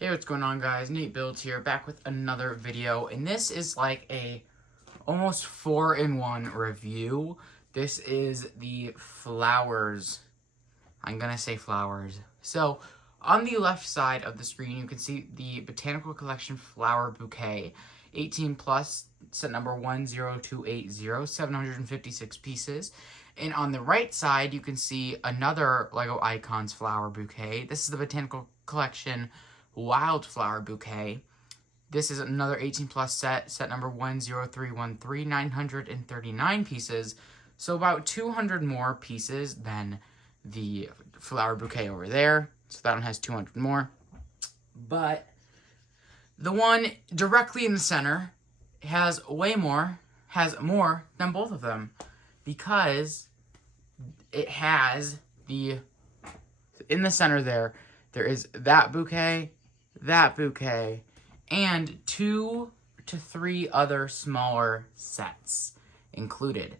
Hey, what's going on, guys? Nate Builds here, back with another video, and this is like a almost 4-in-1 review. This is the flowers. I'm gonna say flowers. So, on the left side of the screen, you can see the Botanical Collection Flower Bouquet, 18 plus, set number 10280, 756 pieces. And on the right side, you can see another LEGO Icons flower bouquet. This is the Botanical Collection Wildflower Bouquet. This is another 18 plus set number 10313, 939 pieces. So about 200 more pieces than the flower bouquet over there. So that one has 200 more. But the one directly in the center has more than both of them, because it has in the center there is that bouquet, and 2 to 3 other smaller sets included.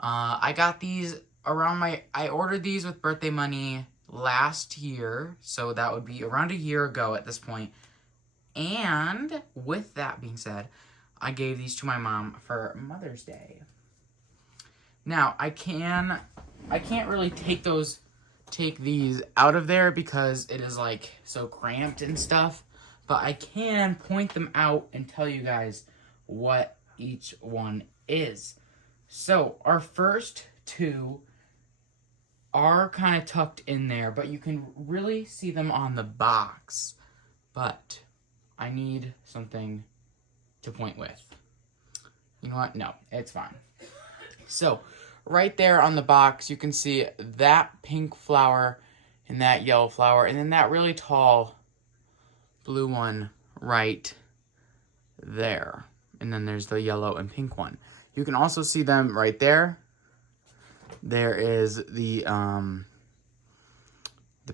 I got these I ordered these with birthday money last year, so that would be around a year ago at this point. And with that being said, I gave these to my mom for Mother's Day. Now, I can't really take these out of there because it is like so cramped and stuff, but I can point them out and tell you guys what each one is. So our first two are kind of tucked in there, but you can really see them on the box. But I need something to point with. You know what? No, it's fine. So right there on the box, you can see that pink flower and that yellow flower, and then that really tall blue one right there. And then there's the yellow and pink one. You can also see them right there. There is the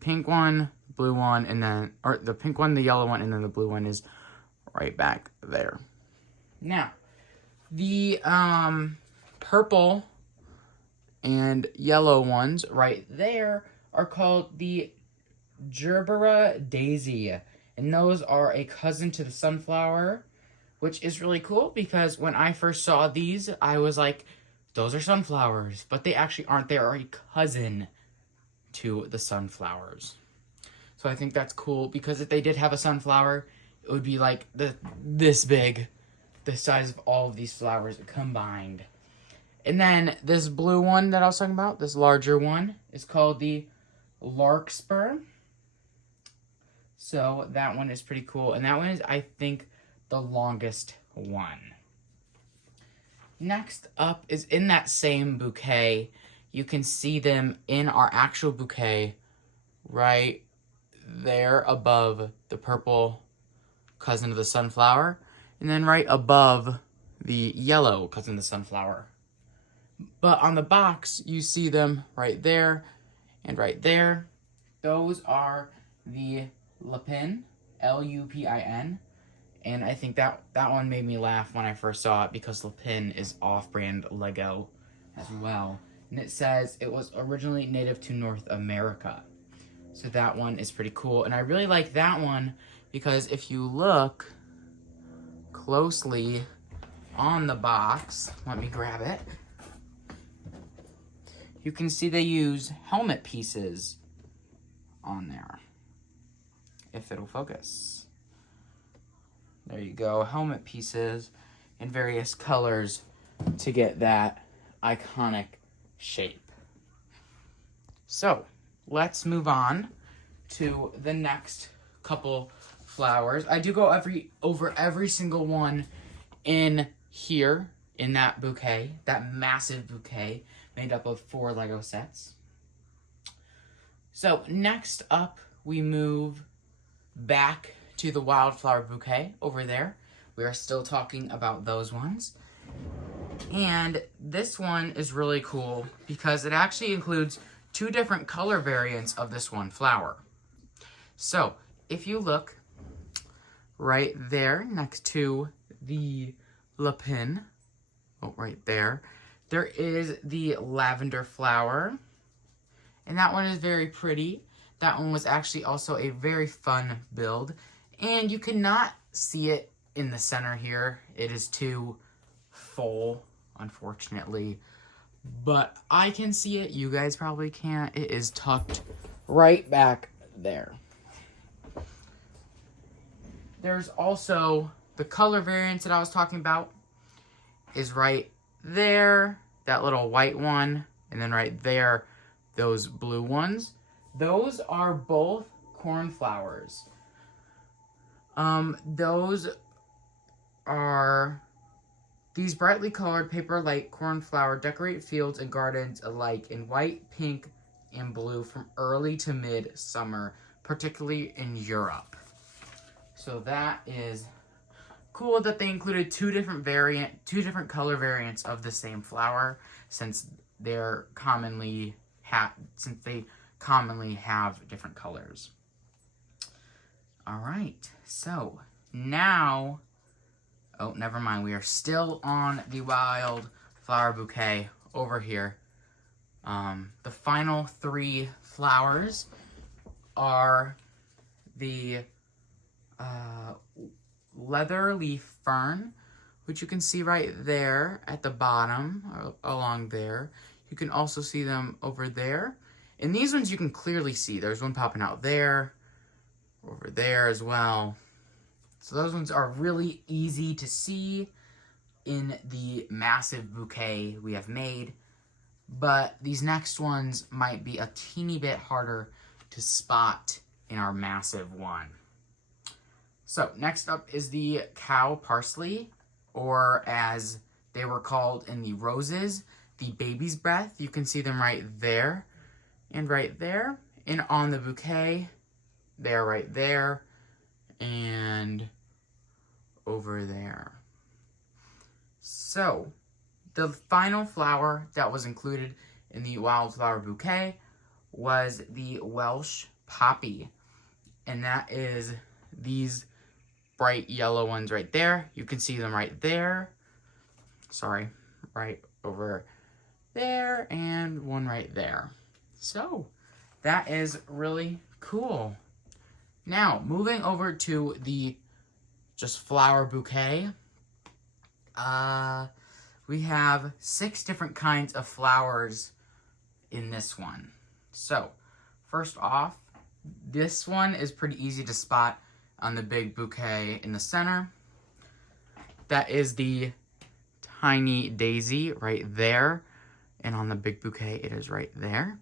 pink one, blue one, and then, or the pink one, the yellow one, and then the blue one is right back there. Now, the purple and yellow ones right there are called the Gerbera Daisy, and those are a cousin to the sunflower, which is really cool because when I first saw these, I was like, those are sunflowers, but they actually aren't. They are a cousin to the sunflowers. So I think that's cool, because if they did have a sunflower, it would be like this big, the size of all of these flowers combined. And then this blue one that I was talking about, this larger one, is called the Larkspur. So that one is pretty cool. And that one is, I think, the longest one. Next up is in that same bouquet. You can see them in our actual bouquet right there above the purple cousin of the sunflower, and then right above the yellow cousin of the sunflower. But on the box, you see them right there and right there. Those are the Lupin, Lupin, and I think that one made me laugh when I first saw it, because Lupin is off-brand Lego as well. And it says it was originally native to North America. So that one is pretty cool. And I really like that one because if you look closely on the box, let me grab it, you can see they use helmet pieces on there. If it'll focus. There you go, helmet pieces in various colors to get that iconic shape. So, let's move on to the next couple flowers. I do go over every single one in here, in that bouquet, that massive bouquet made up of 4 Lego sets. So, next up, we move back to the wildflower bouquet over there. We are still talking about those ones. And this one is really cool because it actually includes 2 different color variants of this one flower. So, if you look right there next to the Lupin, right there is the lavender flower. And that one is very pretty. That one was actually also a very fun build. And you cannot see it in the center here. It is too full, unfortunately. But I can see it. You guys probably can't. It is tucked right back there. There's also the color variants that I was talking about is right there, that little white one, and then right there, those blue ones. Those are both cornflowers. Those are these brightly colored paper-like cornflower decorate fields and gardens alike in white, pink, and blue from early to mid-summer, particularly in Europe. So that is cool that they included two different color variants of the same flower, since they commonly have different colors. All right, so now, oh, never mind. We are still on the wildflower bouquet over here. The final three flowers are the leather leaf fern, which you can see right there at the bottom, along there. You can also see them over there. And these ones you can clearly see. There's one popping out there, over there as well. So those ones are really easy to see in the massive bouquet we have made. But these next ones might be a teeny bit harder to spot in our massive one. So next up is the cow parsley, or as they were called in the roses, the baby's breath. You can see them right there and right there. And on the bouquet, they're right there and over there. So the final flower that was included in the wildflower bouquet was the Welsh poppy. And that is these bright yellow ones right there. You can see them right there. Sorry, right over there and one right there. So that is really cool. Now, moving over to the just flower bouquet. We have 6 different kinds of flowers in this one. So, first off, this one is pretty easy to spot on the big bouquet in the center. That is the tiny daisy right there. And on the big bouquet, it is right there.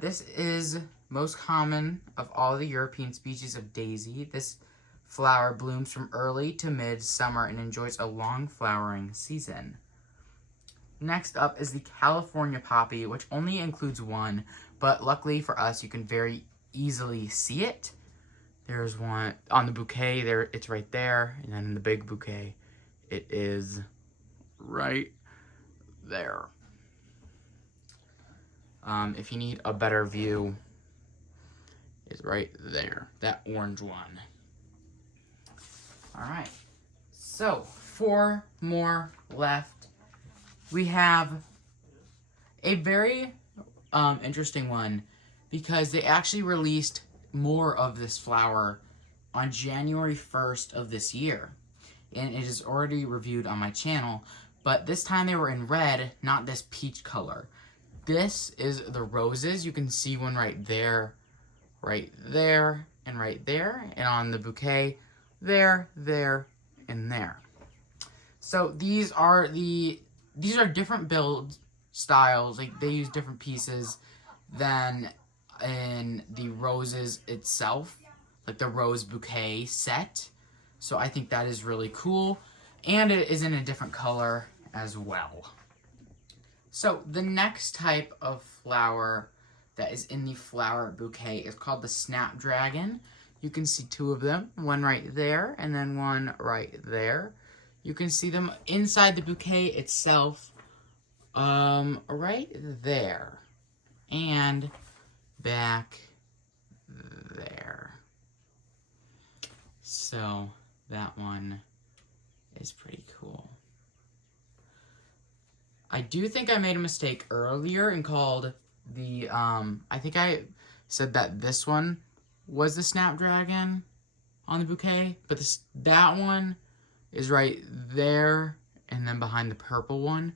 This is most common of all the European species of daisy. This flower blooms from early to mid-summer and enjoys a long flowering season. Next up is the California poppy, which only includes one, but luckily for us, you can very easily see it. There's one on the bouquet there, it's right there, and then in the big bouquet, it is right there. If you need a better view, it's right there, that orange one. All right, so 4 more left. We have a very interesting one because they actually released more of this flower on January 1st of this year. And it is already reviewed on my channel, but this time they were in red, not this peach color. This is the roses. You can see one right there, and right there. And on the bouquet, there, and there. So these are different build styles. Like, they use different pieces than in the roses itself, like the rose bouquet set. So I think that is really cool. And it is in a different color as well. So the next type of flower that is in the flower bouquet is called the snapdragon. You can see 2 of them, one right there and then one right there. You can see them inside the bouquet itself, right there and back there. So that one is pretty cool. I do think I made a mistake earlier and called the, I think I said that this one was the snapdragon, on the bouquet, but that one is right there and then behind the purple one.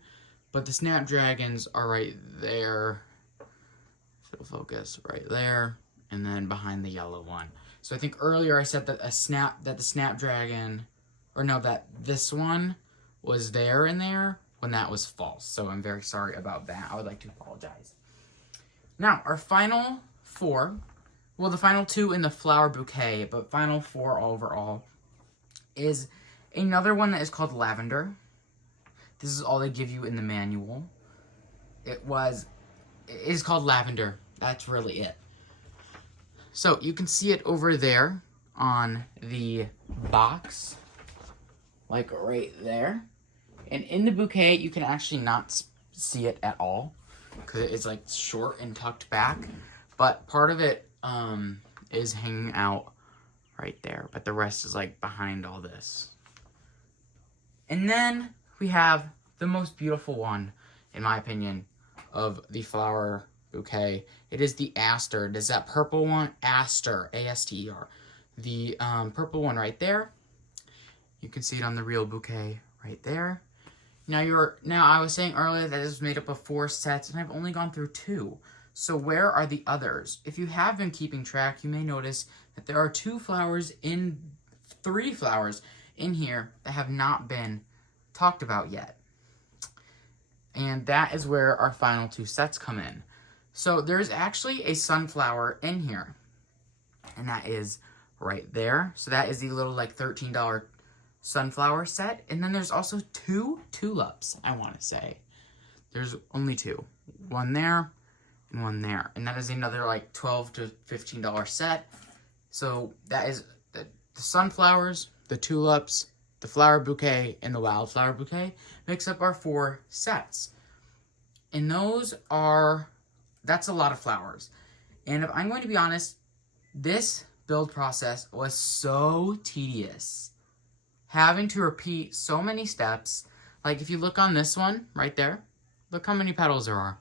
But the snapdragons are right there. If it'll focus, right there, and then behind the yellow one. So I think earlier I said that the snapdragon, or no, that this one was there in there when that was false. So I'm very sorry about that. I would like to apologize. Now, our final 4, well, the final 2 in the flower bouquet, but final 4 overall, is another one that is called lavender. This is all they give you in the manual. It is called lavender. That's really it. So you can see it over there on the box, like right there. And in the bouquet, you can actually not see it at all because it's like short and tucked back. But part of it is hanging out right there. But the rest is like behind all this. And then we have the most beautiful one, in my opinion, of the flower bouquet. It is the Aster. It is that purple one, Aster, A-S-T-E-R. The purple one right there. You can see it on the real bouquet right there. Now I was saying earlier that this was made up of 4 sets, and I've only gone through 2. So where are the others? If you have been keeping track, you may notice that there are 3 flowers in here that have not been talked about yet. And that is where our final 2 sets come in. So there's actually a sunflower in here, and that is right there. So that is the little like $13 sunflower set. And then there's also 2 tulips, I want to say. There's only 2. One there and one there. And that is another like $12 to $15 set. So that is the sunflowers, the tulips, the flower bouquet, and the wildflower bouquet makes up our 4 sets. And that's a lot of flowers. And if I'm going to be honest, this build process was so tedious. Having to repeat so many steps. Like if you look on this one right there, look how many petals there are.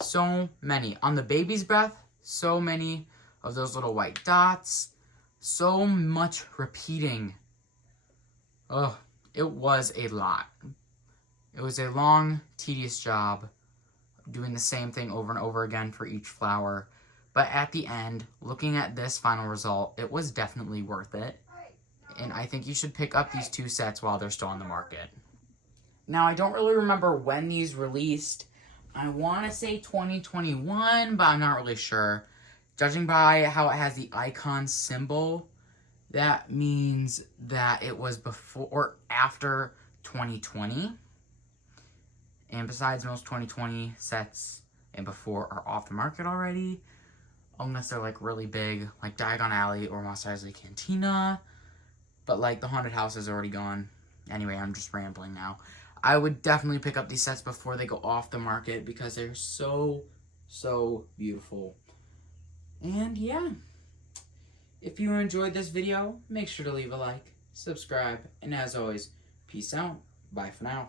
So many. On the baby's breath, so many of those little white dots. So much repeating. Oh, it was a lot. It was a long, tedious job doing the same thing over and over again for each flower. But at the end, looking at this final result, it was definitely worth it. And I think you should pick up these 2 sets while they're still on the market. Now, I don't really remember when these released. I want to say 2021, but I'm not really sure. Judging by how it has the icon symbol, that means that it was before or after 2020. And besides, most 2020 sets and before are off the market already. Unless they're like really big, like Diagon Alley or Mos Eisley Cantina. But like the Haunted House is already gone. Anyway, I'm just rambling now. I would definitely pick up these sets before they go off the market because they're so, so beautiful. And yeah. If you enjoyed this video, make sure to leave a like, subscribe, and as always, peace out. Bye for now.